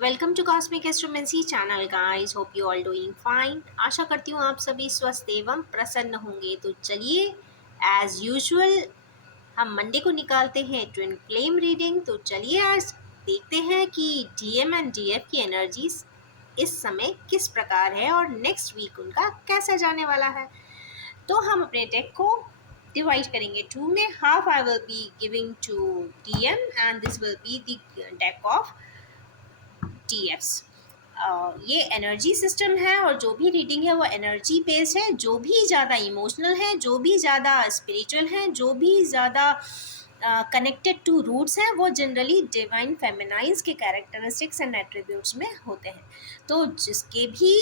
Welcome to Cosmic Astromancy channel guys, hope you all doing fine. आशा करती हूँ आप सभी स्वस्थ एवं प्रसन्न होंगे। तो चलिए, एज यूजुअल हम मंडे को निकालते हैं ट्विन फ्लेम रीडिंग। तो चलिए आज देखते हैं कि डीएम एंड डीएफ की एनर्जीज इस समय किस प्रकार है और नेक्स्ट वीक उनका कैसा जाने वाला है। तो हम अपने डेक को डिवाइड करेंगे टू में। Half I will be giving to DM and this will be the deck of TFs। ये एनर्जी सिस्टम है और जो भी रीडिंग है वो एनर्जी बेस्ड है। जो भी ज़्यादा इमोशनल है, जो भी ज़्यादा स्पिरिचुअल है, जो भी ज़्यादा कनेक्टेड टू रूट्स हैं, वो जनरली डिवाइन फेमिनाइंस के कैरेक्टरिस्टिक्स एंड एट्रीब्यूट्स में होते हैं। तो जिसके भी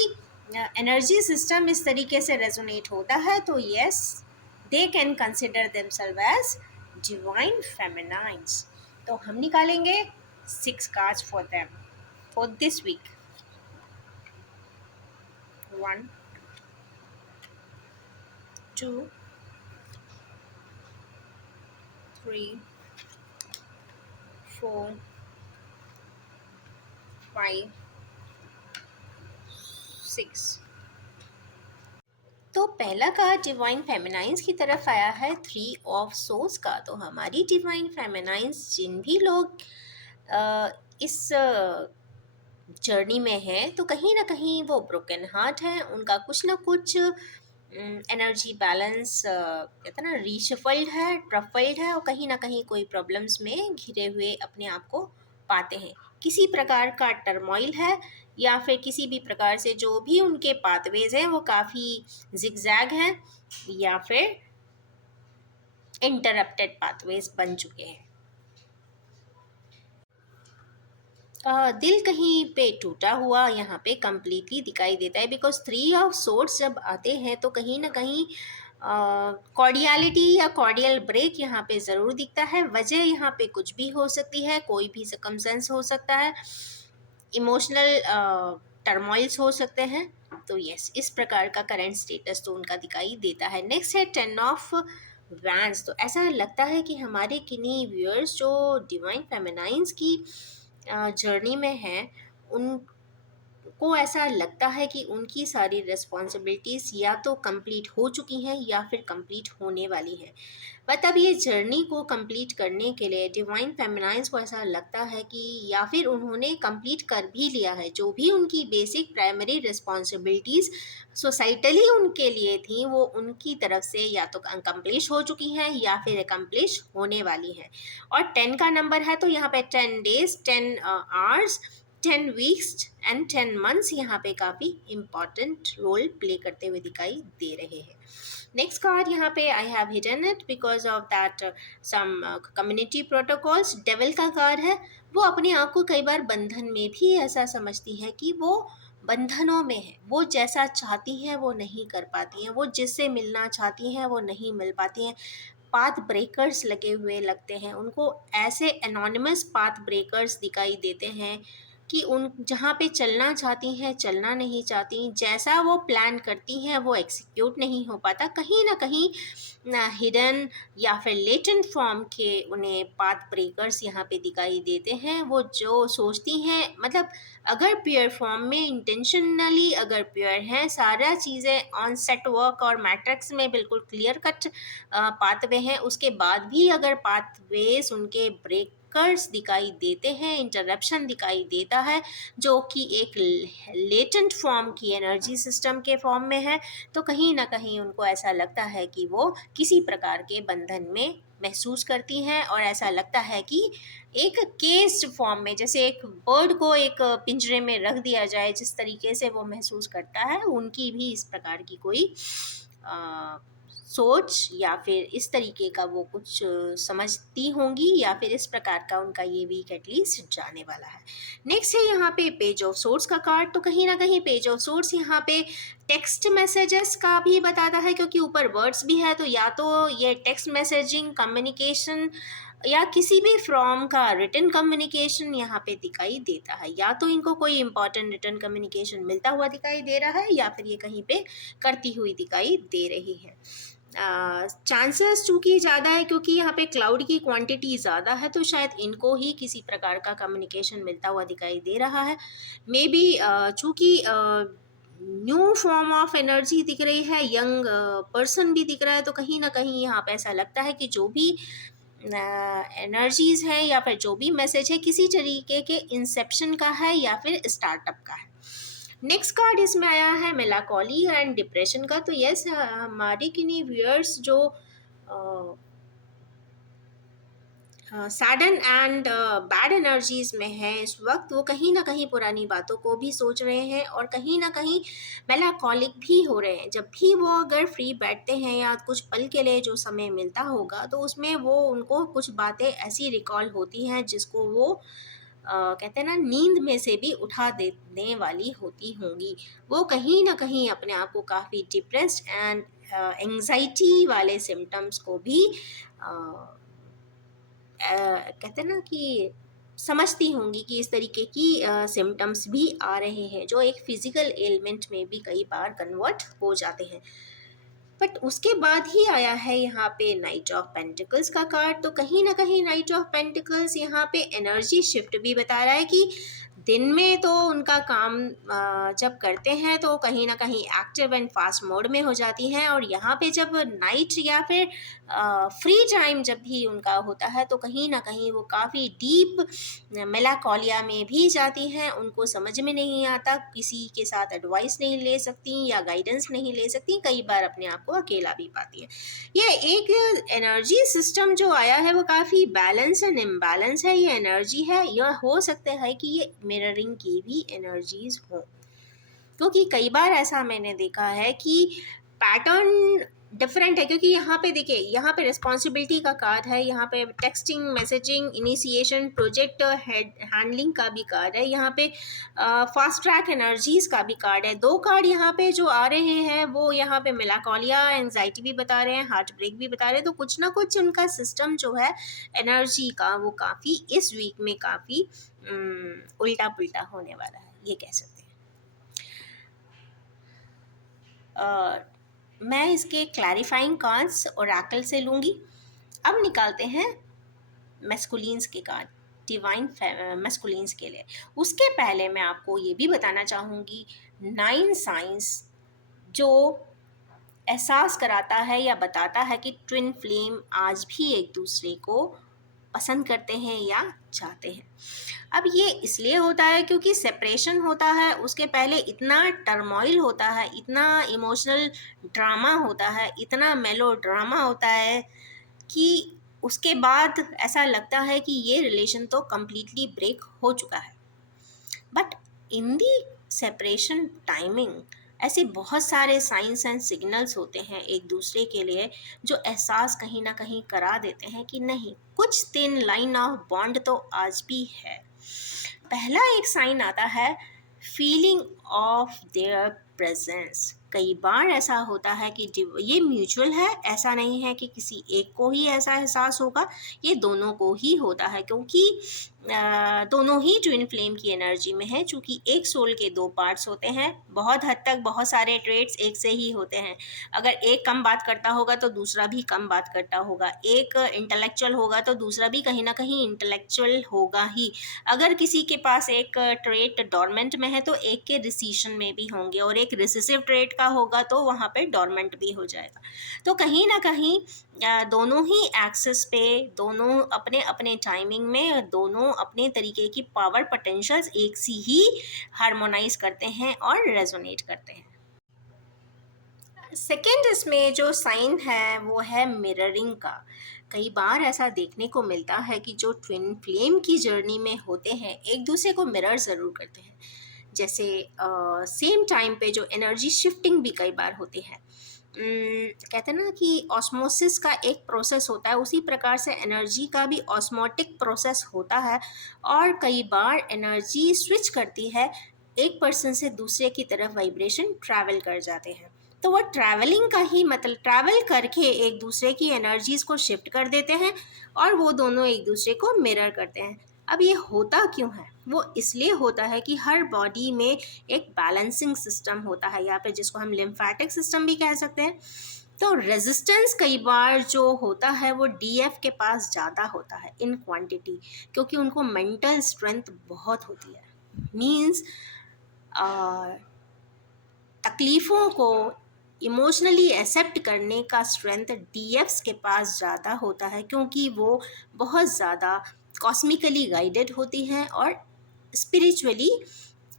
एनर्जी सिस्टम इस तरीके से रेजोनेट होता है तो yes, they can consider themselves as divine feminines. तो हम निकालेंगे 6 cards for them for this week. 1, 2, 3, 4, 5, 6। तो पहला कार्ड डिवाइन फेमिनाइंस की तरफ आया है 3 ऑफ सोर्स का। तो हमारी डिवाइन फेमिनाइंस जिन भी लोग इस जर्नी में है तो कहीं ना कहीं वो ब्रोकन हार्ट है। उनका कुछ ना कुछ एनर्जी बैलेंस कहते ना रीशफल्ड है, ट्रफल्ड है और कहीं ना कहीं कोई प्रॉब्लम्स में घिरे हुए अपने आप को पाते हैं। किसी प्रकार का टर्मोइल है या फिर किसी भी प्रकार से जो भी उनके पाथवेज हैं वो काफ़ी जिगजैग हैं या फिर इंटरप्टेड पाथवेज बन चुके हैं। दिल कहीं पे टूटा हुआ यहाँ पे कंप्लीटली दिखाई देता है, बिकॉज 3 ऑफ सोर्ड्स जब आते हैं तो कहीं ना कहीं कॉर्डियलिटी या कॉर्डियल ब्रेक यहाँ पे ज़रूर दिखता है। वजह यहाँ पे कुछ भी हो सकती है, कोई भी सकमसेंस हो सकता है, इमोशनल टर्मोइल्स हो सकते हैं। तो यस, इस प्रकार का करंट स्टेटस तो उनका दिखाई देता है। नेक्स्ट है 10 ऑफ वैंस। तो ऐसा लगता है कि हमारे किन्हीं व्यूअर्स जो डिवाइन फेमिनाइंस की जर्नी में हैं, उनको ऐसा लगता है कि उनकी सारी रिस्पॉन्सिबिलिटीज़ या तो कंप्लीट हो चुकी हैं या फिर कंप्लीट होने वाली हैं। मतलब ये जर्नी को कंप्लीट करने के लिए डिवाइन फेमिनाइंस को ऐसा लगता है कि या फिर उन्होंने कंप्लीट कर भी लिया है। जो भी उनकी बेसिक प्राइमरी रिस्पॉन्सिबिलिटीज़ सोसाइटली उनके लिए थी वो उनकी तरफ से या तो अकम्प्लिश हो चुकी हैं या फिर अकम्प्लिश होने वाली हैं। और 10 का नंबर है तो यहाँ पे 10 days, 10 hours, 10 weeks and 10 months यहाँ पे काफ़ी इम्पॉर्टेंट रोल प्ले करते हुए दिखाई दे रहे हैं। नेक्स्ट कार्ड यहाँ पे I have hidden it because of that some community protocols. Devil का कार्ड है। वो अपने आप को कई बार बंधन में भी ऐसा समझती है कि वो बंधनों में है, वो जैसा चाहती हैं वो नहीं कर पाती हैं, वो जिससे मिलना चाहती हैं वो नहीं मिल पाती हैं। पाथ ब्रेकर्स लगे हुए लगते हैं उनको, ऐसे एनोनिमस पाथ ब्रेकर्स दिखाई देते हैं कि उन जहाँ पे चलना चाहती हैं चलना नहीं चाहती, जैसा वो प्लान करती हैं वो एग्जीक्यूट नहीं हो पाता। कहीं ना कहीं हिडन या फिर लेटेंट फॉर्म के उन्हें पाथ ब्रेकर्स यहाँ पे दिखाई देते हैं। वो जो सोचती हैं, मतलब अगर प्योर फॉर्म में इंटेंशनली अगर प्योर हैं, सारा चीज़ें ऑन सेट वर्क और मैट्रिक्स में बिल्कुल क्लियर कट पाथवे हैं, उसके बाद भी अगर पाथवेज उनके ब्रेकर्स दिखाई देते हैं, इंटरप्शन दिखाई देता है जो कि एक लेटेंट फॉर्म की एनर्जी सिस्टम के फॉर्म में है, तो कहीं ना कहीं उनको ऐसा लगता है कि वो किसी प्रकार के बंधन में महसूस करती हैं। और ऐसा लगता है कि एक केस्ड फॉर्म में, जैसे एक बर्ड को एक पिंजरे में रख दिया जाए, जिस तरीके से वो महसूस करता है, उनकी भी इस प्रकार की कोई सोच या फिर इस तरीके का वो कुछ समझती होंगी या फिर इस प्रकार का उनका ये वीक एटलीस्ट जाने वाला है। नेक्स्ट है यहाँ पे पेज ऑफ सोर्स का कार्ड। तो कहीं ना कहीं पेज ऑफ सोर्स यहाँ पे टेक्स्ट मैसेजेस का भी बताता है, क्योंकि ऊपर वर्ड्स भी है। तो या तो ये टेक्स्ट मैसेजिंग कम्युनिकेशन या किसी भी फॉर्म का रिटन कम्युनिकेशन यहाँ पे दिखाई देता है। या तो इनको कोई इंपॉर्टेंट रिटन कम्युनिकेशन मिलता हुआ दिखाई दे रहा है या फिर ये कहीं पे करती हुई दिखाई दे रही है। चांसेस चूँकि ज़्यादा है क्योंकि यहाँ पे क्लाउड की क्वांटिटी ज़्यादा है, तो शायद इनको ही किसी प्रकार का कम्युनिकेशन मिलता हुआ दिखाई दे रहा है। मे बी चूँकि न्यू फॉर्म ऑफ एनर्जी दिख रही है, यंग पर्सन भी दिख रहा है, तो कहीं न कहीं यहाँ पे ऐसा लगता है कि जो भी एनर्जीज़ हैं या फिर जो भी मैसेज है किसी तरीके के इंसेप्शन का है या फिर स्टार्टअप का है। नेक्स्ट कार्ड इसमें आया है मेलाकोली एंड डिप्रेशन का। तो यस, हमारे किन्हीं व्यूअर्स जो सैडन एंड बैड एनर्जीज में है इस वक्त, वो कहीं ना कहीं पुरानी बातों को भी सोच रहे हैं और कहीं ना कहीं मेलाकोलिक भी हो रहे हैं। जब भी वो अगर फ्री बैठते हैं या कुछ पल के लिए जो समय मिलता होगा, तो उसमें वो उनको कुछ बातें ऐसी रिकॉल होती हैं जिसको वो कहते हैं ना, नींद में से भी उठा देने वाली होती होंगी। वो कहीं ना कहीं अपने आप को काफ़ी डिप्रेस्ड एंड एंग्जाइटी वाले सिम्टम्स को भी कहते हैं ना कि समझती होंगी कि इस तरीके की सिम्टम्स भी आ रहे हैं जो एक फिजिकल एलिमेंट में भी कई बार कन्वर्ट हो जाते हैं। बट उसके बाद ही आया है यहाँ पे नाइट ऑफ पेंटिकल्स का कार्ड। तो कहीं ना कहीं नाइट ऑफ पेंटिकल्स यहाँ पे एनर्जी शिफ्ट भी बता रहा है कि दिन में तो उनका काम जब करते हैं तो कहीं ना कहीं एक्टिव एंड फास्ट मोड में हो जाती हैं, और यहाँ पे जब नाइट या फिर फ्री टाइम जब भी उनका होता है तो कहीं ना कहीं वो काफ़ी डीप मेलाकोलिया में भी जाती हैं। उनको समझ में नहीं आता, किसी के साथ एडवाइस नहीं ले सकती या गाइडेंस नहीं ले सकती, कई बार अपने आप को अकेला भी पाती हैं। ये एक एनर्जी सिस्टम जो आया है वो काफ़ी बैलेंस एंड इम्बैलेंस है। ये एनर्जी है, यह हो सकता है कि ये मिररिंग की भी एनर्जीज हों, क्योंकि कई बार ऐसा मैंने देखा है कि पैटर्न डिफरेंट है। क्योंकि यहाँ पे देखिए, यहाँ पे रिस्पॉन्सिबिलिटी का कार्ड है, यहाँ पे texting, messaging, initiation, project handling का भी कार्ड है, यहाँ पे फास्ट ट्रैक एनर्जीज का भी कार्ड है। दो कार्ड यहाँ पे जो आ रहे हैं वो यहाँ पे मेलाकोलिया, एंजाइटी भी बता रहे हैं, हार्ट ब्रेक भी बता रहे हैं। तो कुछ ना कुछ उनका सिस्टम जो है एनर्जी का, वो काफ़ी इस वीक में काफ़ी उल्टा पुल्टा होने वाला है, ये कह सकते हैं। मैं इसके क्लैरिफाइंग कार्ड्स ओरेकल से लूँगी। अब निकालते हैं मैस्कुलिन्स के कार्ड, डिवाइन मैस्कुलिन्स के लिए। उसके पहले मैं आपको ये भी बताना चाहूँगी 9 साइंस जो एहसास कराता है या बताता है कि ट्विन फ्लेम आज भी एक दूसरे को पसंद करते हैं या चाहते हैं। अब ये इसलिए होता है क्योंकि सेपरेशन होता है, उसके पहले इतना टर्मोइल होता है, इतना इमोशनल ड्रामा होता है, इतना मेलो ड्रामा होता है कि उसके बाद ऐसा लगता है कि ये रिलेशन तो कम्प्लीटली ब्रेक हो चुका है। But in the separation timing ऐसे बहुत सारे साइंस एंड सिग्नल्स होते हैं एक दूसरे के लिए, जो एहसास कहीं ना कहीं करा देते हैं कि नहीं, कुछ थिन लाइन ऑफ बॉन्ड तो आज भी है। पहला एक साइन आता है फीलिंग ऑफ देयर प्रेजेंस। कई बार ऐसा होता है कि ये म्यूचुअल है, ऐसा नहीं है कि किसी एक को ही ऐसा एहसास होगा, ये दोनों को ही होता है, क्योंकि दोनों ही ट्विन फ्लेम की एनर्जी में है। चूँकि एक सोल के दो पार्ट्स होते हैं, बहुत हद तक बहुत सारे ट्रेड्स एक से ही होते हैं। अगर एक कम बात करता होगा तो दूसरा भी कम बात करता होगा, एक इंटेलेक्चुअल होगा तो दूसरा भी कहीं ना कहीं इंटेलेक्चुअल होगा ही। अगर किसी के पास एक ट्रेट डोरमेंट में है तो एक के डिसीजन में भी होंगे, और एक रिसेसिव ट्रेट का होगा तो वहाँ पे डोरमेंट भी हो जाएगा। तो कहीं ना कहीं दोनों ही एक्सेस पे, दोनों अपने अपने टाइमिंग में, दोनों अपने तरीके की पावर पोटेंशियल्स एक सी ही हार्मोनाइज करते हैं और रेजोनेट करते हैं। सेकेंड इसमें जो साइन है वो है मिररिंग का। कई बार ऐसा देखने को मिलता है कि जो ट्विन फ्लेम की जर्नी में होते हैं एक दूसरे को मिरर ज़रूर करते हैं। जैसे सेम टाइम पे जो एनर्जी शिफ्टिंग भी कई बार होती है। कहते हैं ना कि ऑस्मोसिस का एक प्रोसेस होता है, उसी प्रकार से एनर्जी का भी ऑस्मोटिक प्रोसेस होता है, और कई बार एनर्जी स्विच करती है, एक पर्सन से दूसरे की तरफ वाइब्रेशन ट्रैवल कर जाते हैं। तो वो ट्रैवलिंग का ही मतलब, ट्रैवल करके एक दूसरे की एनर्जीज़ को शिफ्ट कर देते हैं और वो दोनों एक दूसरे को मिरर करते हैं। अब ये होता क्यों है? वो इसलिए होता है कि हर बॉडी में एक बैलेंसिंग सिस्टम होता है यहाँ पे, जिसको हम लिम्फेटिक सिस्टम भी कह सकते हैं। तो रेजिस्टेंस कई बार जो होता है वो डीएफ के पास ज़्यादा होता है इन क्वांटिटी, क्योंकि उनको मेंटल स्ट्रेंथ बहुत होती है। मींस तकलीफ़ों को इमोशनली एक्सेप्ट करने का स्ट्रेंथ डीएफ्स के पास ज़्यादा होता है, क्योंकि वो बहुत ज़्यादा कॉस्मिकली गाइडेड होती हैं और स्पिरिचुअली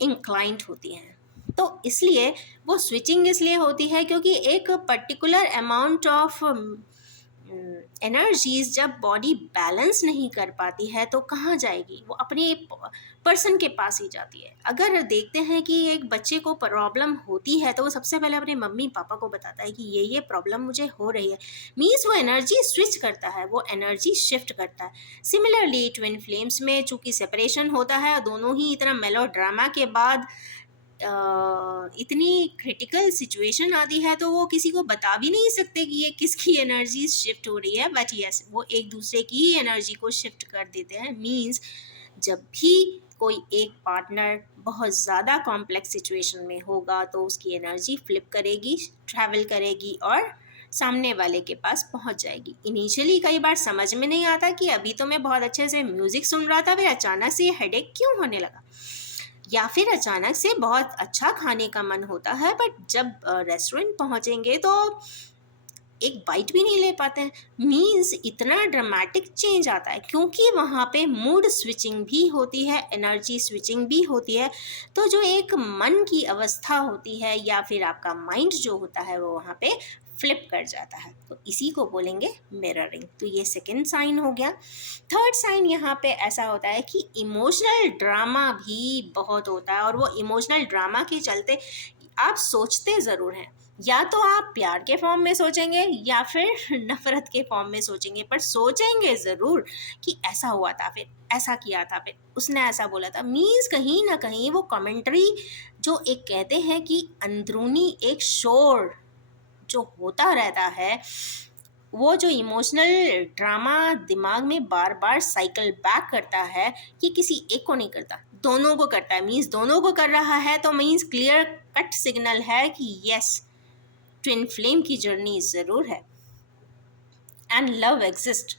इंक्लाइंड होती हैं। तो इसलिए वो स्विचिंग इसलिए होती है क्योंकि एक पर्टिकुलर अमाउंट ऑफ एनर्जीज जब बॉडी बैलेंस नहीं कर पाती है तो कहाँ जाएगी, वो अपने पर्सन के पास ही जाती है। अगर देखते हैं कि एक बच्चे को प्रॉब्लम होती है तो वो सबसे पहले अपने मम्मी पापा को बताता है कि ये प्रॉब्लम मुझे हो रही है। मीन्स वो एनर्जी स्विच करता है, वो एनर्जी शिफ्ट करता है। सिमिलरली ट्विन फ्लेम्स में चूंकि सेपरेशन होता है, दोनों ही इतना मेलो ड्रामा के बाद इतनी क्रिटिकल सिचुएशन आती है तो वो किसी को बता भी नहीं सकते कि ये किसकी एनर्जी शिफ्ट हो रही है, बट यस वो एक दूसरे की ही एनर्जी को शिफ्ट कर देते हैं। मीन्स जब भी कोई एक पार्टनर बहुत ज़्यादा कॉम्प्लेक्स सिचुएशन में होगा तो उसकी एनर्जी फ्लिप करेगी, ट्रैवल करेगी और सामने वाले के पास पहुंच जाएगी। इनिशियली कई बार समझ में नहीं आता कि अभी तो मैं बहुत अच्छे से म्यूज़िक सुन रहा था, फिर अचानक से ये हेडेक क्यों होने लगा, या फिर अचानक से बहुत अच्छा खाने का मन होता है बट जब रेस्टोरेंट पहुंचेंगे तो एक बाइट भी नहीं ले पाते हैं। मीन्स इतना ड्रामेटिक चेंज आता है क्योंकि वहाँ पे मूड स्विचिंग भी होती है, एनर्जी स्विचिंग भी होती है। तो जो एक मन की अवस्था होती है या फिर आपका माइंड जो होता है वो वहाँ पे फ्लिप कर जाता है, तो इसी को बोलेंगे मिररिंग। तो ये सेकंड साइन हो गया। थर्ड साइन यहाँ पे ऐसा होता है कि इमोशनल ड्रामा भी बहुत होता है और वो इमोशनल ड्रामा के चलते आप सोचते ज़रूर हैं, या तो आप प्यार के फॉर्म में सोचेंगे या फिर नफरत के फॉर्म में सोचेंगे, पर सोचेंगे ज़रूर कि ऐसा हुआ था, फिर ऐसा किया था, फिर उसने ऐसा बोला था। मीन्स कहीं ना कहीं वो कमेंट्री जो एक कहते हैं कि अंदरूनी एक शोर जो होता रहता है, वो जो इमोशनल ड्रामा दिमाग में बार बार साइकिल बैक करता है, कि किसी एक को नहीं करता, दोनों को करता है। मीन्स दोनों को कर रहा है तो मीन्स क्लियर कट सिग्नल है कि यस ट्विन फ्लेम की जर्नी ज़रूर है and love exist.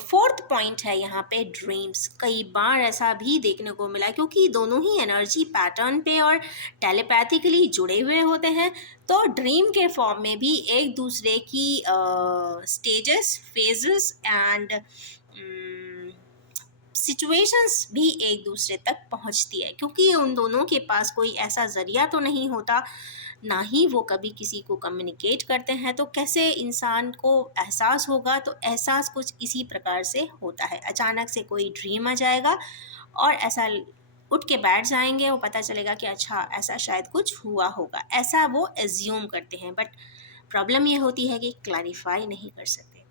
Fourth point है यहाँ पे ड्रीम्स। कई बार ऐसा भी देखने को मिला क्योंकि दोनों ही एनर्जी पैटर्न पे और टेलीपैथिकली जुड़े हुए होते हैं, तो ड्रीम के फॉर्म में भी एक दूसरे की स्टेजेस, फेजेस एंड सिचुएशंस भी एक दूसरे तक पहुंचती है, क्योंकि उन दोनों के पास कोई ऐसा ज़रिया तो नहीं होता, ना ही वो कभी किसी को कम्युनिकेट करते हैं। तो कैसे इंसान को एहसास होगा, तो एहसास कुछ इसी प्रकार से होता है। अचानक से कोई ड्रीम आ जाएगा और ऐसा उठ के बैठ जाएंगे, वो पता चलेगा कि अच्छा ऐसा शायद कुछ हुआ होगा, ऐसा वो एज्यूम करते हैं। बट प्रॉब्लम ये होती है कि क्लैरिफाई नहीं कर सकते।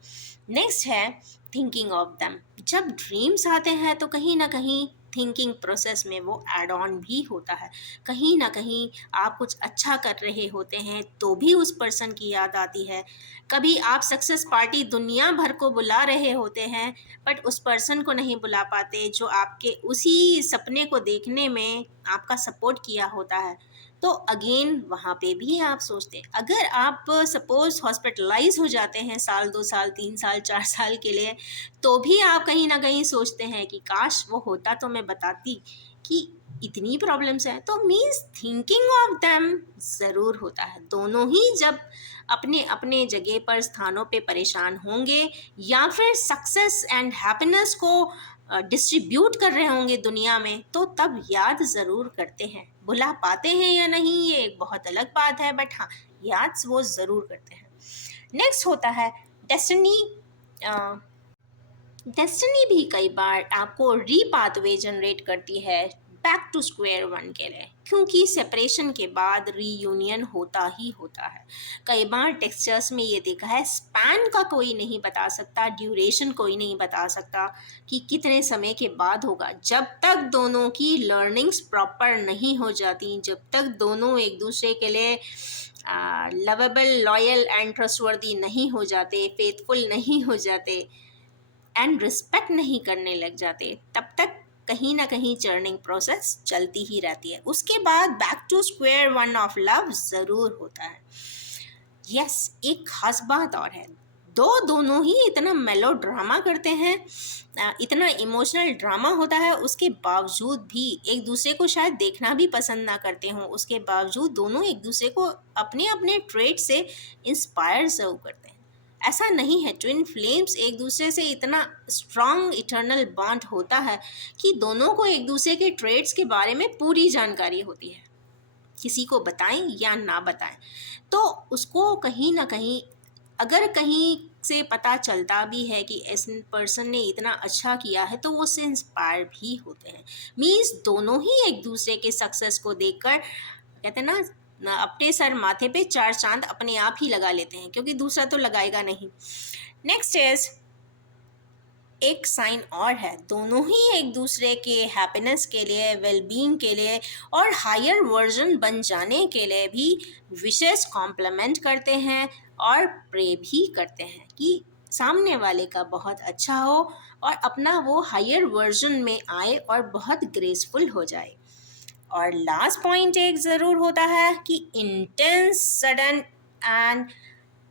नेक्स्ट है थिंकिंग ऑफ देम। जब ड्रीम्स आते हैं तो कहीं ना कहीं थिंकिंग प्रोसेस में वो एड ऑन भी होता है। कहीं ना कहीं आप कुछ अच्छा कर रहे होते हैं तो भी उस पर्सन की याद आती है। कभी आप सक्सेस पार्टी दुनिया भर को बुला रहे होते हैं बट उस पर्सन को नहीं बुला पाते जो आपके उसी सपने को देखने में आपका सपोर्ट किया होता है। तो अगेन वहाँ पे भी आप सोचते हैं, अगर आप सपोज हॉस्पिटलाइज हो जाते हैं साल 2 साल 3 साल 4 साल के लिए, तो भी आप कहीं ना कहीं सोचते हैं कि काश वो होता तो मैं बताती कि इतनी प्रॉब्लम्स हैं। तो मीन्स थिंकिंग ऑफ देम ज़रूर होता है। दोनों ही जब अपने अपने जगह पर स्थानों पे परेशान होंगे या फिर सक्सेस एंड हैप्पीनेस को डिस्ट्रीब्यूट कर रहे होंगे दुनिया में, तो तब याद ज़रूर करते हैं। भुला पाते हैं या नहीं ये एक बहुत अलग बात है, बट हाँ याद वो ज़रूर करते हैं। नेक्स्ट होता है डेस्टिनी। डेस्टिनी भी कई बार आपको रीपाथवे जनरेट करती है बैक टू स्क्वायर वन के लिए, क्योंकि सेपरेशन के बाद रीयूनियन होता ही होता है। कई बार टेक्सचर्स में ये देखा है, स्पैन का कोई नहीं बता सकता, ड्यूरेशन कोई नहीं बता सकता कि कितने समय के बाद होगा। जब तक दोनों की लर्निंग्स प्रॉपर नहीं हो जाती, जब तक दोनों एक दूसरे के लिए लवेबल, लॉयल एंड ट्रस्टवर्दी नहीं हो जाते, फेथफुल नहीं हो जाते एंड रिस्पेक्ट नहीं करने लग जाते, तब तक कहीं ना कहीं चर्निंग प्रोसेस चलती ही रहती है। उसके बाद back to square one of love ज़रूर होता है। यस, एक खास बात और है, दोनों ही इतना मेलो ड्रामा करते हैं, इतना इमोशनल ड्रामा होता है, उसके बावजूद भी एक दूसरे को शायद देखना भी पसंद ना करते हों, उसके बावजूद दोनों एक दूसरे को अपने अपने ट्रेट से इंस्पायर जरूर करते हैं। ऐसा नहीं है, ट्विन फ्लेम्स एक दूसरे से इतना स्ट्रांग इटर्नल बॉन्ड होता है कि दोनों को एक दूसरे के ट्रेड्स के बारे में पूरी जानकारी होती है, किसी को बताएं या ना बताएं, तो उसको कहीं ना कहीं, अगर कहीं से पता चलता भी है कि इस पर्सन ने इतना अच्छा किया है, तो वो उससे इंस्पायर भी होते हैं। मीन्स दोनों ही एक दूसरे के सक्सेस को देखकर कहते हैं ना अपने सर माथे पे चार चांद अपने आप ही लगा लेते हैं, क्योंकि दूसरा तो लगाएगा नहीं। नेक्स्ट इज एक साइन और है, दोनों ही एक दूसरे के हैप्पीनेस के लिए, वेलबींग के लिए और हायर वर्जन बन जाने के लिए भी विशेष कॉम्प्लीमेंट करते हैं और प्रे भी करते हैं कि सामने वाले का बहुत अच्छा हो और अपना वो हायर वर्जन में आए और बहुत ग्रेसफुल हो जाए। और लास्ट पॉइंट एक ज़रूर होता है कि इंटेंस, सडन एंड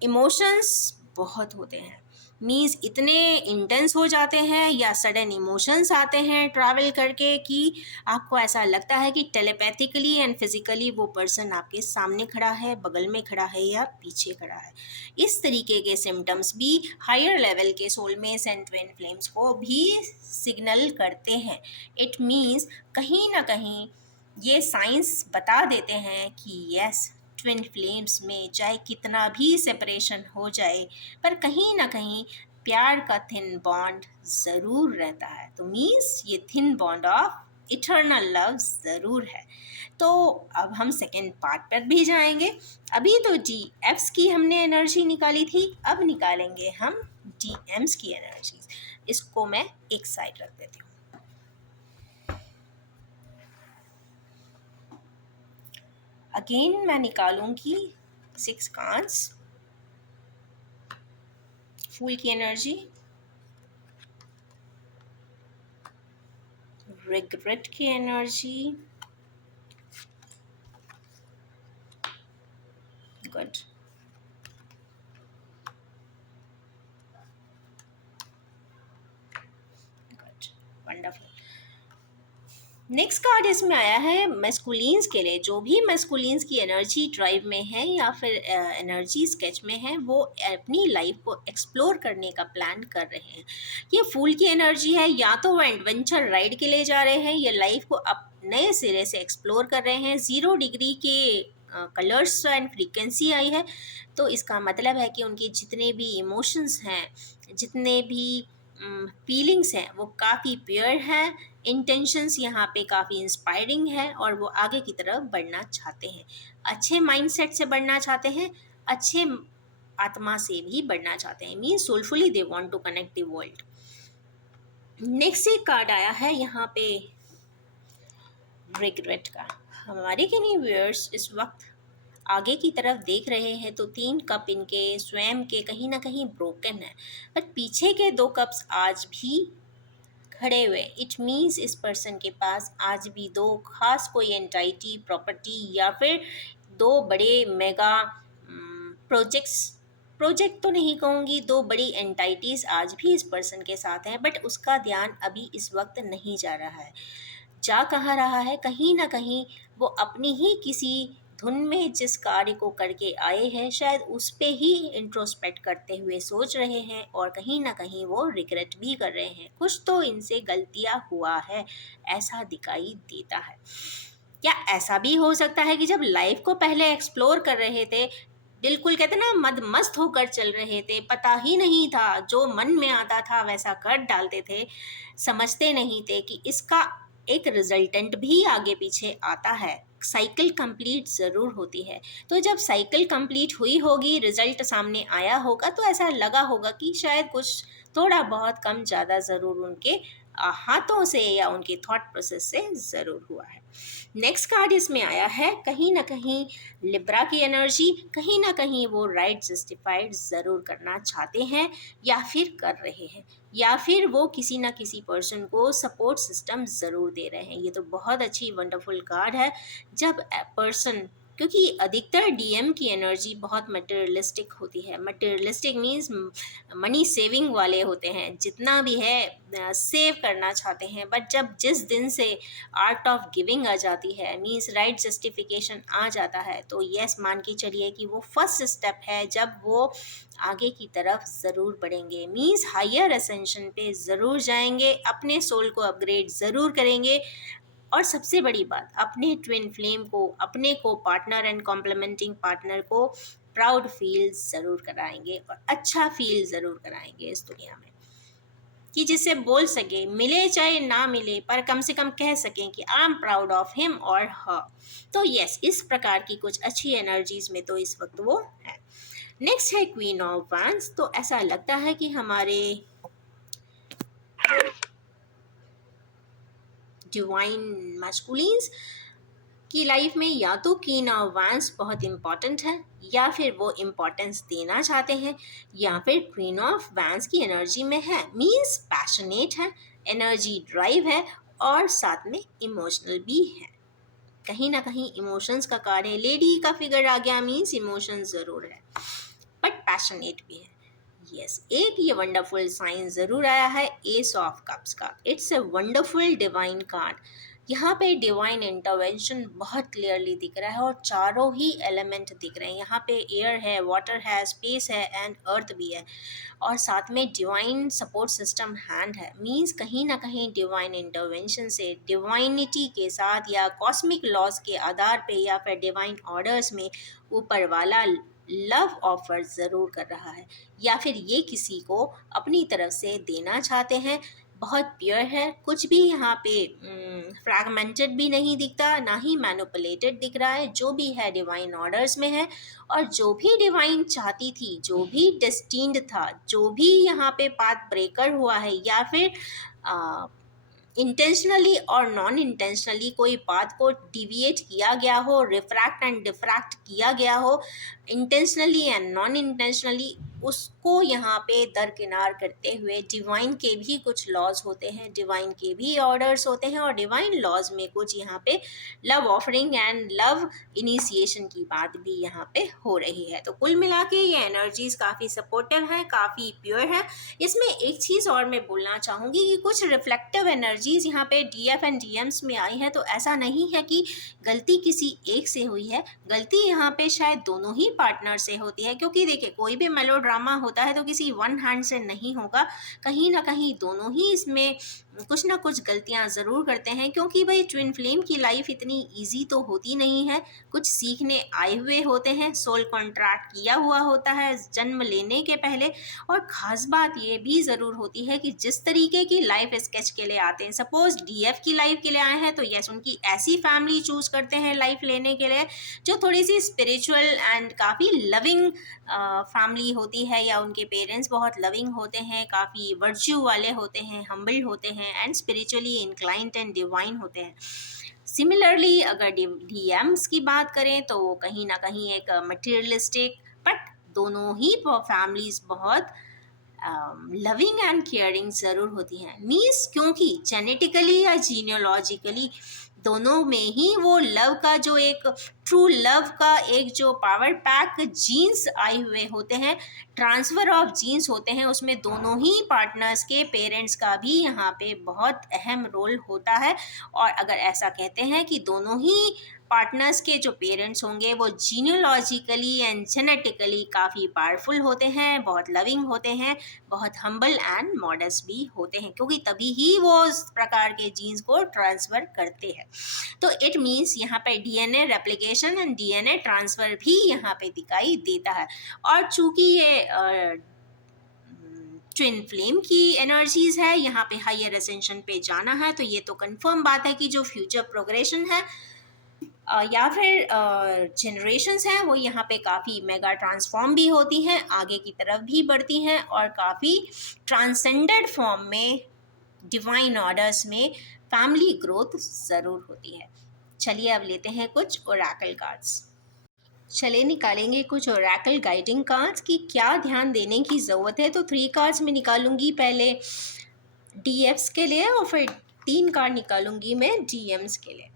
इमोशंस बहुत होते हैं। मीन्स इतने इंटेंस हो जाते हैं या सडन इमोशंस आते हैं ट्रैवल करके कि आपको ऐसा लगता है कि टेलीपैथिकली एंड फिजिकली वो पर्सन आपके सामने खड़ा है, बगल में खड़ा है या पीछे खड़ा है। इस तरीके के सिम्टम्स भी हायर लेवल के सोलमेट्स एंड ट्विन फ्लेम्स को भी सिग्नल करते हैं। इट मीन्स कहीं ना कहीं ये साइंस बता देते हैं कि यस, ट्विन फ्लेम्स में चाहे कितना भी सेपरेशन हो जाए, पर कहीं ना कहीं प्यार का थिन बॉन्ड ज़रूर रहता है। तो मीन्स ये thin bond of eternal love ज़रूर है। तो अब हम सेकेंड पार्ट पर भी जाएंगे। अभी तो जी एफ्स की हमने एनर्जी निकाली थी, अब निकालेंगे हम डी एम्स की एनर्जी। इसको मैं एक साइड रख देती हूँ। अगेन मैं निकालूंगी 6 कार्ड्स, फूल की एनर्जी, रिग्रेट की energy, good, good, wonderful. Next card इसमें आया है मैस्कुलिन्स के लिए। जो भी मैस्कुलिन्स की एनर्जी ड्राइव में है या फिर एनर्जी स्केच में है, वो अपनी लाइफ को एक्सप्लोर करने का प्लान कर रहे हैं। ये फूल की एनर्जी है, या तो वो एडवेंचर राइड के लिए जा रहे हैं या लाइफ को अब नए सिरे से एक्सप्लोर कर रहे हैं। 0 डिग्री के कलर्स एंड फ्रीक्वेंसी आई है, तो इसका मतलब है कि उनके जितने भी इमोशंस हैं, जितने भी फीलिंग्स हैं, वो काफ़ी प्योर हैं। इंटेंशंस यहाँ पे काफ़ी इंस्पायरिंग है और वो आगे की तरफ बढ़ना चाहते हैं, अच्छे माइंडसेट से बढ़ना चाहते हैं, अच्छे आत्मा से भी बढ़ना चाहते हैं। Means soulfully they want to connect the world. Next एक कार्ड आया है यहाँ पे रिग्रेट का। हमारे किन्हीं व्यूअर्स इस वक्त आगे की तरफ देख रहे हैं तो 3 कप इनके स्वयं के कहीं ना कहीं ब्रोकन है, पर पीछे के 2 कप्स आज भी खड़े हुए। इट मीन्स इस पर्सन के पास आज भी 2 खास कोई एंटाइटी, प्रॉपर्टी या फिर 2 बड़े मेगा प्रोजेक्ट्स, प्रोजेक्ट तो नहीं कहूँगी, 2 बड़ी एंटाइटीज़ आज भी इस पर्सन के साथ हैं, बट उसका ध्यान अभी इस वक्त नहीं जा रहा है। जा कहाँ रहा है, कहीं ना कहीं वो अपनी ही किसी धुन में जिस कार्य को करके आए हैं, शायद उस पे ही इंट्रोस्पेक्ट करते हुए सोच रहे हैं और कहीं ना कहीं वो रिग्रेट भी कर रहे हैं। कुछ तो इनसे गलतियाँ हुआ है, ऐसा दिखाई देता है। क्या ऐसा भी हो सकता है कि जब लाइफ को पहले एक्सप्लोर कर रहे थे, बिल्कुल कहते ना मद मस्त होकर चल रहे थे, पता ही नहीं था, जो मन में आता था वैसा कर डालते थे, समझते नहीं थे कि इसका एक रिजल्टेंट भी आगे पीछे आता है, साइकिल कंप्लीट ज़रूर होती है। तो जब साइकिल कंप्लीट हुई होगी, रिजल्ट सामने आया होगा, तो ऐसा लगा होगा कि शायद कुछ थोड़ा बहुत कम ज़्यादा ज़रूर उनके हाथों से या उनके थॉट प्रोसेस से ज़रूर हुआ है। नेक्स्ट कार्ड इसमें आया है कहीं ना कहीं लिब्रा की एनर्जी। कहीं ना कहीं वो राइट जस्टिफाइड ज़रूर करना चाहते हैं या फिर कर रहे हैं, या फिर वो किसी ना किसी पर्सन को सपोर्ट सिस्टम ज़रूर दे रहे हैं। ये तो बहुत अच्छी वंडरफुल कार्ड है। जब पर्सन क्योंकि अधिकतर डीएम की एनर्जी बहुत मटेरियलिस्टिक होती है। मटेरियलिस्टिक मीन्स मनी सेविंग वाले होते हैं, जितना भी है सेव करना चाहते हैं। बट जब जिस दिन से आर्ट ऑफ गिविंग आ जाती है, मीन्स राइट जस्टिफिकेशन आ जाता है, तो यस मान के चलिए कि वो फर्स्ट स्टेप है जब वो आगे की तरफ ज़रूर बढ़ेंगे, मीन्स हायर असेंशन पे ज़रूर जाएंगे, अपने सोल को अपग्रेड ज़रूर करेंगे। और सबसे बड़ी बात, अपने ट्विन फ्लेम को, अपने को पार्टनर एंड कॉम्प्लीमेंटिंग पार्टनर को प्राउड फील ज़रूर कराएंगे और अच्छा फील ज़रूर कराएंगे इस दुनिया में, कि जिससे बोल सके, मिले चाहे ना मिले, पर कम से कम कह सकें कि I am proud of him और हर। तो यस, इस प्रकार की कुछ अच्छी एनर्जीज में तो इस वक्त वो है। नेक्स्ट है क्वीन ऑफ वैंड्स। तो ऐसा लगता है कि हमारे डिवाइन मैस्कुलिन्स की लाइफ में या तो क्वीन ऑफ वैंड्स बहुत इम्पॉर्टेंट है, या फिर वो इम्पोर्टेंस देना चाहते हैं, या फिर क्वीन ऑफ वैंड्स की एनर्जी में है, मीन्स पैशनेट है, एनर्जी ड्राइव है, और साथ में इमोशनल भी है। कहीं ना कहीं इमोशंस का कार्ड है, लेडी का फिगर आ गया, मीन्स इमोशंस ज़रूर है, बट पैशनेट भी है। यस, एक ये वंडरफुल साइन ज़रूर आया है, एस ऑफ कप्स का। It's a wonderful divine card. यहाँ पे डिवाइन इंटरवेंशन बहुत क्लियरली दिख रहा है, और चारों ही एलिमेंट दिख रहे हैं। यहाँ पे एयर है, वाटर है, स्पेस है, एंड अर्थ भी है, और साथ में डिवाइन सपोर्ट सिस्टम हैंड है। मींस कहीं ना कहीं डिवाइन इंटरवेंशन से डिवाइनिटी के साथ, या कॉस्मिक लॉज के आधार पे, या फिर डिवाइन ऑर्डर्स में ऊपर वाला लव ऑफर ज़रूर कर रहा है, या फिर ये किसी को अपनी तरफ से देना चाहते हैं। बहुत प्योर है, कुछ भी यहाँ पे फ्रैगमेंटेड भी नहीं दिखता, ना ही मैनिपुलेटेड दिख रहा है। जो भी है डिवाइन ऑर्डर्स में है, और जो भी डिवाइन चाहती थी, जो भी डेस्टिन्ड था, जो भी यहाँ पे पाथ ब्रेकर हुआ है, या फिर इंटेंशनली और नॉन इंटेंशनली कोई पाथ को डिविएट किया गया हो, रिफ्रैक्ट एंड डिफ्रैक्ट किया गया हो, इंटेंशनली एंड नॉन इंटेंशनली, उसको यहाँ पे दरकिनार करते हुए, डिवाइन के भी कुछ लॉज होते हैं, डिवाइन के भी ऑर्डर्स होते हैं, और डिवाइन लॉज में कुछ यहाँ पे love offering and love initiation की बात भी यहाँ पे हो रही है। तो कुल मिला के ये एनर्जीज काफ़ी सपोर्टिव है, काफ़ी प्योर है। इसमें एक चीज़ और मैं बोलना चाहूँगी कि कुछ रिफ्लेक्टिव एनर्जीज यहाँ पे डीएफ एंड डीएम्स में आई है। तो ऐसा नहीं है कि गलती किसी एक से हुई है, गलती यहाँ पे शायद दोनों ही पार्टनर से होती है। क्योंकि देखिए, कोई भी मेलोड्रामा होता है तो किसी वन हैंड से नहीं होगा, कहीं ना कहीं दोनों ही इसमें कुछ ना कुछ गलतियां ज़रूर करते हैं। क्योंकि भाई ट्विन फ्लेम की लाइफ इतनी इजी तो होती नहीं है, कुछ सीखने आए हुए होते हैं, सोल कॉन्ट्रैक्ट किया हुआ होता है जन्म लेने के पहले। और ख़ास बात ये भी ज़रूर होती है कि जिस तरीके की लाइफ स्केच के लिए आते हैं, सपोज डीएफ की लाइफ के लिए आए हैं, तो यस, उनकी ऐसी फैमिली चूज़ करते हैं लाइफ लेने के लिए जो थोड़ी सी स्पिरिचुअल एंड काफ़ी लविंग फैमिली होती है, या उनके पेरेंट्स बहुत लविंग होते हैं, काफ़ी वर्च्यू वाले होते हैं, हम्बल होते हैं, and spiritually inclined and divine होते हैं। सिमिलरली अगर डीएम्स की बात करें तो वो कहीं ना कहीं एक मटेरियलिस्टिक, बट दोनों ही फैमिलीज बहुत लविंग एंड केयरिंग ज़रूर होती हैं। मीन्स क्योंकि जेनेटिकली या जीनियोलॉजिकली दोनों में ही वो लव का जो एक ट्रू लव का एक जो पावर पैक जीन्स आए हुए होते हैं, ट्रांसफ़र ऑफ जीन्स होते हैं, उसमें दोनों ही पार्टनर्स के पेरेंट्स का भी यहाँ पे बहुत अहम रोल होता है। और अगर ऐसा कहते हैं कि दोनों ही पार्टनर्स के जो पेरेंट्स होंगे वो जीनियोलॉजिकली एंड जेनेटिकली काफ़ी पावरफुल होते हैं, बहुत लविंग होते हैं, बहुत हम्बल एंड मॉडेस्ट भी होते हैं, क्योंकि तभी ही वो उस प्रकार के जीन्स को ट्रांसफ़र करते हैं। तो इट मीन्स यहाँ पे DNA replication and DNA transfer भी यहाँ पे दिखाई देता है। और चूँकि ये ट्विन फ्लेम की एनर्जीज है, यहाँ पे हायर असेंशन पे जाना है, तो ये तो कंफर्म बात है कि जो फ्यूचर प्रोग्रेशन है या फिर जनरेशन्स हैं, वो यहाँ पे काफ़ी मेगा ट्रांसफॉर्म भी होती हैं, आगे की तरफ भी बढ़ती हैं, और काफ़ी ट्रांसेंडेड फॉर्म में डिवाइन ऑर्डर्स में फैमिली ग्रोथ ज़रूर होती है। चलिए अब लेते हैं कुछ ओरेकल कार्ड्स। चले निकालेंगे कुछ ओरेकल गाइडिंग कार्ड्स की क्या ध्यान देने की ज़रूरत है। तो 3 कार्ड्स में निकालूंगी पहले डीएफ्स के लिए, और फिर 3 कार्ड निकालूंगी मैं डीएम्स के लिए।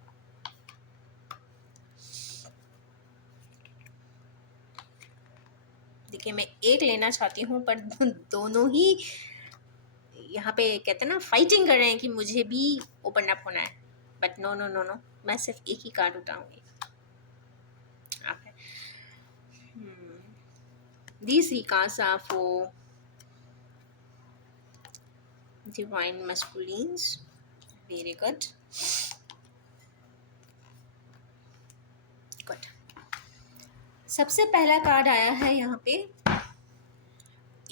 देखिए मैं एक लेना चाहती हूँ पर दोनों ही यहाँ पे कहते हैं ना फाइटिंग कर रहे हैं कि मुझे भी ओपन अप होना है, but no no no no, मैं सिर्फ एक ही कार्ड उठाऊंगी। Okay. These three cards are for divine masculines. Very good. Good. सबसे पहला कार्ड आया है यहाँ पे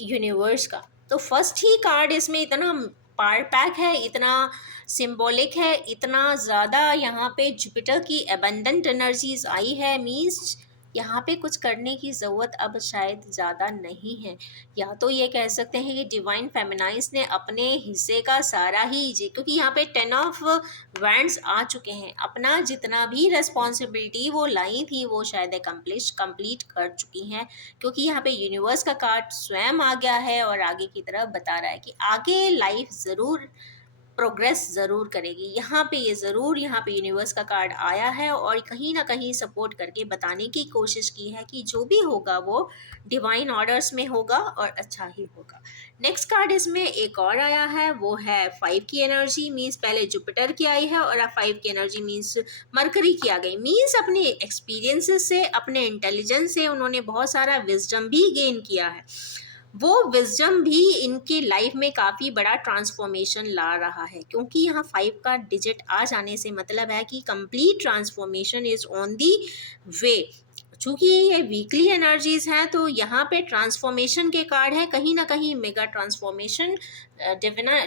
यूनिवर्स का। तो फर्स्ट ही कार्ड इसमें इतना पावर पैक है, इतना सिंबॉलिक है, इतना ज़्यादा यहाँ पे जुपिटर की एबंडेंट एनर्जीज आई है। मीन्स यहाँ पे कुछ करने की ज़रूरत अब शायद ज़्यादा नहीं है। या तो ये कह सकते हैं कि डिवाइन फेमिनाइज ने अपने हिस्से का सारा ही क्योंकि यहाँ पे 10 ऑफ वैंड्स आ चुके हैं, अपना जितना भी रिस्पॉन्सिबिलिटी वो लाई थी वो शायद कंप्लीट कर चुकी हैं। क्योंकि यहाँ पे यूनिवर्स का कार्ड स्वयं आ गया है और आगे की तरफ बता रहा है कि आगे लाइफ ज़रूर प्रोग्रेस ज़रूर करेगी। यहाँ पे ये ज़रूर यहाँ पे यूनिवर्स का कार्ड आया है और कहीं ना कहीं सपोर्ट करके बताने की कोशिश की है कि जो भी होगा वो डिवाइन ऑर्डर्स में होगा और अच्छा ही होगा। नेक्स्ट कार्ड इसमें एक और आया है, वो है 5 की एनर्जी। मीन्स पहले जुपिटर की आई है और अब 5 की एनर्जी मीन्स मरकरी की आ गई। मीन्स अपने एक्सपीरियंसेस से, अपने इंटेलिजेंस से उन्होंने बहुत सारा विजडम भी गेन किया है। वो विजडम भी इनकी लाइफ में काफ़ी बड़ा ट्रांसफॉर्मेशन ला रहा है, क्योंकि यहाँ 5 का डिजिट आ जाने से मतलब है कि complete transformation is on the way. चूँकि ये वीकली एनर्जीज हैं तो यहाँ पे ट्रांसफॉर्मेशन के कार्ड है, कहीं ना कहीं मेगा ट्रांसफॉर्मेशन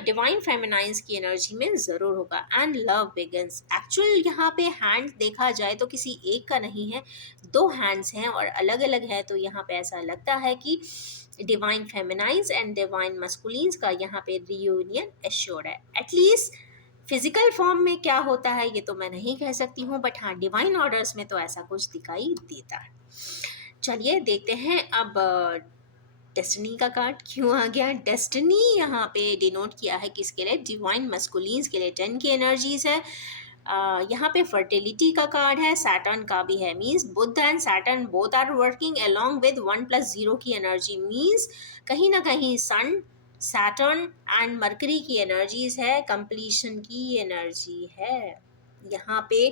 डिवाइन फेमिनाइंस की एनर्जी में ज़रूर होगा। एंड लव बिगिंस, एक्चुअल यहाँ पे हैंड देखा जाए तो किसी एक का नहीं है, 2 हैंड्स हैं और अलग अलग है। तो यहाँ पे ऐसा लगता है कि डिवाइन फेमिनाइंस एंड डिवाइन मस्कुलिन्स का यहाँ पे रियूनियन एश्योर्ड है। एटलीस्ट फिजिकल फॉर्म में क्या होता है ये तो मैं नहीं कह सकती हूँ, बट हाँ डिवाइन ऑर्डर्स में तो ऐसा कुछ दिखाई देता है। चलिए देखते हैं अब डेस्टिनी का कार्ड क्यों आ गया। डेस्टिनी यहाँ पे डिनोट किया है किसके लिए, डिवाइन मस्कुलिन्स के लिए। 10 की एनर्जीज है। यहाँ पे फर्टिलिटी का कार्ड है, सैटर्न का भी है। Means Budh and Saturn both are working along with 1+0 की एनर्जी। मीन्स कहीं ना कहीं सन, सैटर्न एंड मरकरी की एनर्जीज है, कंप्लीशन की एनर्जी है। यहाँ पे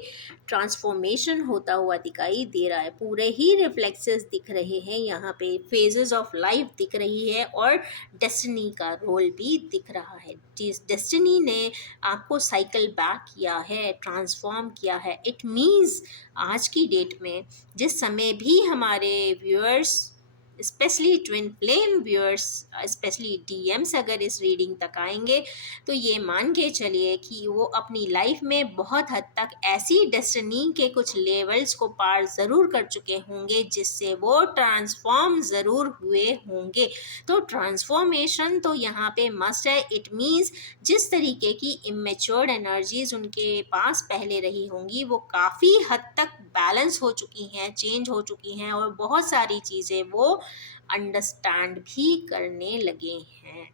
ट्रांसफॉर्मेशन होता हुआ दिखाई दे रहा है, पूरे ही रिफ्लेक्सेस दिख रहे हैं, यहाँ पे फेजेस ऑफ लाइफ दिख रही है और डेस्टिनी का रोल भी दिख रहा है। जिस डेस्टिनी ने आपको साइकिल बैक किया है, ट्रांसफॉर्म किया है। इट मीन्स आज की डेट में जिस समय भी हमारे viewers, specially twin flame viewers, specially DMs अगर इस रीडिंग तक आएंगे तो ये मान के चलिए कि वो अपनी लाइफ में बहुत हद तक ऐसी डेस्टिनी के कुछ लेवल्स को पार ज़रूर कर चुके होंगे जिससे वो ट्रांसफॉर्म ज़रूर हुए होंगे। तो ट्रांसफॉर्मेशन तो यहाँ पे मस्ट है। इट मीन्स जिस तरीके की इमेच्योर्ड एनर्जीज उनके पास पहले रही होंगी वो काफ़ी हद तक बैलेंस हो चुकी हैं, चेंज हो चुकी हैं और बहुत सारी चीज़ें वो अंडरस्टैंड भी करने लगे हैं।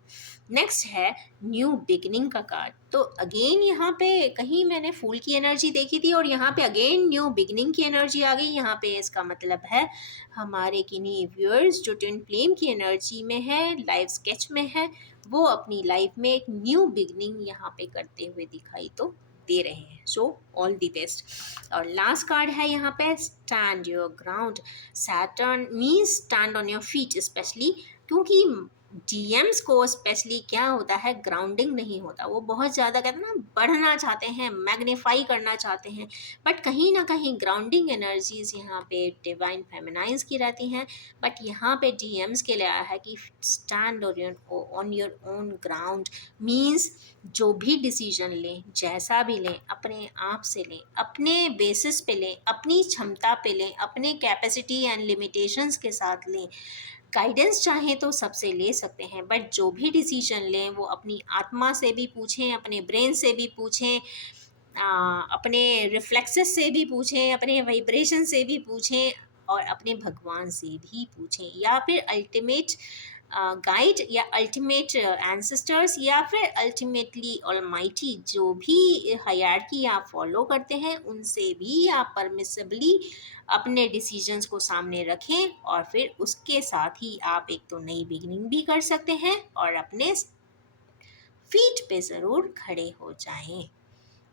नेक्स्ट है न्यू बिगनिंग का कार्ड। तो अगेन यहाँ पे कहीं मैंने फूल की एनर्जी देखी थी और यहाँ पे अगेन न्यू बिगनिंग की एनर्जी आ गई। यहाँ पे इसका मतलब है हमारे किन्हीं व्यूअर्स जो ट्विन फ्लेम की एनर्जी में है, लाइव स्केच में है, वो अपनी लाइफ में एक न्यू बिगनिंग यहाँ पे करते हुए दिखाई तो दे रहे हैं। So all the best. और लास्ट कार्ड है यहाँ पे stand your ground. Saturn means stand on your feet, specially क्योंकि डीएम्स को स्पेशली क्या होता है, ग्राउंडिंग नहीं होता। वो बहुत ज़्यादा कहते हैं ना बढ़ना चाहते हैं, मैग्नीफाई करना चाहते हैं, बट कहीं ना कहीं ग्राउंडिंग एनर्जीज यहाँ पे डिवाइन फेमिनाइंस की रहती हैं। बट यहाँ पे डीएम्स के लिए आया है कि stand on your own ground. Means जो भी डिसीजन लें, जैसा भी लें, अपने आप से लें, अपने बेसिस पे लें, अपनी क्षमता पे लें, अपने कैपेसिटी एंड लिमिटेशंस के साथ लें। गाइडेंस चाहें तो सबसे ले सकते हैं, बट जो भी डिसीजन लें वो अपनी आत्मा से भी पूछें, अपने ब्रेन से भी पूछें, अपने रिफ्लेक्सेस से भी पूछें, अपने वाइब्रेशन से भी पूछें और अपने भगवान से भी पूछें, या फिर अल्टीमेट गाइड या अल्टीमेट एंसेस्टर्स या फिर अल्टीमेटली ऑलमाइटी, जो भी हायरार्की आप फॉलो करते हैं उनसे भी आप परमिसिबली अपने डिसीजंस को सामने रखें, और फिर उसके साथ ही आप एक तो नई बिगनिंग भी कर सकते हैं और अपने फीट पे ज़रूर खड़े हो जाएं।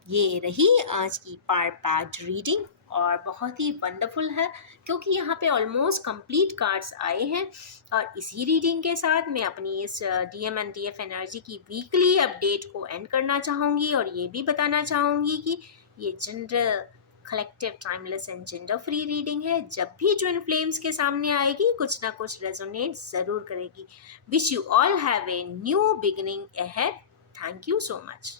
ये रही आज की पार्ट पैक्ड रीडिंग, और बहुत ही वंडरफुल है क्योंकि यहाँ पे ऑलमोस्ट कंप्लीट कार्ड्स आए हैं। और इसी रीडिंग के साथ मैं अपनी इस डीएम एंड डीएफ एनर्जी की वीकली अपडेट को एंड करना चाहूँगी, और ये भी बताना चाहूँगी कि ये general collective timeless and gender free reading है। जब भी ट्विन फ्लेम्स के सामने आएगी कुछ ना कुछ रेजोनेट ज़रूर करेगी। Wish you all have a new beginning ahead. Thank you so much.